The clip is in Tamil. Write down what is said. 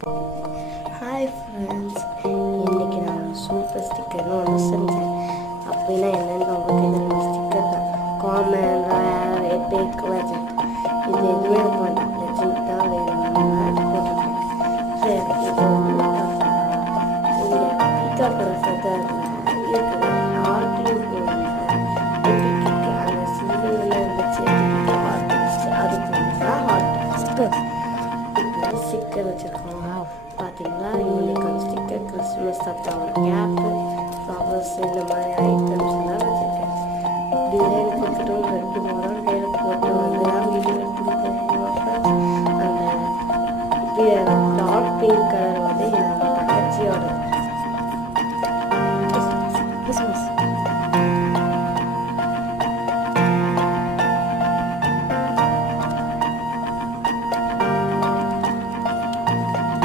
ஹாய் ஃப்ரெண்ட்ஸ், இன்றைக்கி நான் சூப்பர் ஸ்டிக்கர்னு ஒன்று செஞ்சேன். அப்படின்னா என்னென்னு உங்களுக்கு தெரியும். ஸ்டிக்கர் தான் காமன், ரேர், எபிக், லெஜெண்ட். இது எதுவுமே வேண்டாம், லெஜெண்ட் தான் வேணும் போட்டிருக்கேன். சரி, இது இங்கே பீக்கா போகிற ஃபெதரில் இருக்குது. ஆர்டியும் போடல, எபிக்கு அந்த சிம்பிளில் இருந்துச்சு. அது போட்டுதான் ஹார்ட் ஸ்டிக்கர். இப்போ ஸ்டிக்கர் வச்சுருக்கோம். பார்த்தீங்களா, யூனிகார்ன் ஸ்டிக்கர், கிறிஸ்மஸ் தாத்தாவோட கேப்பு, ஃப்ளவர்ஸ், இந்த மாதிரி ஐட்டம்ஸ் எல்லாம் வச்சுருக்கேன். டிசைன் கொடுத்துட்டும் 2 மாடல் கையில் போட்டு வந்து வீடியோ பிடிக்கும். அந்த டாட் பிங்க் கலர்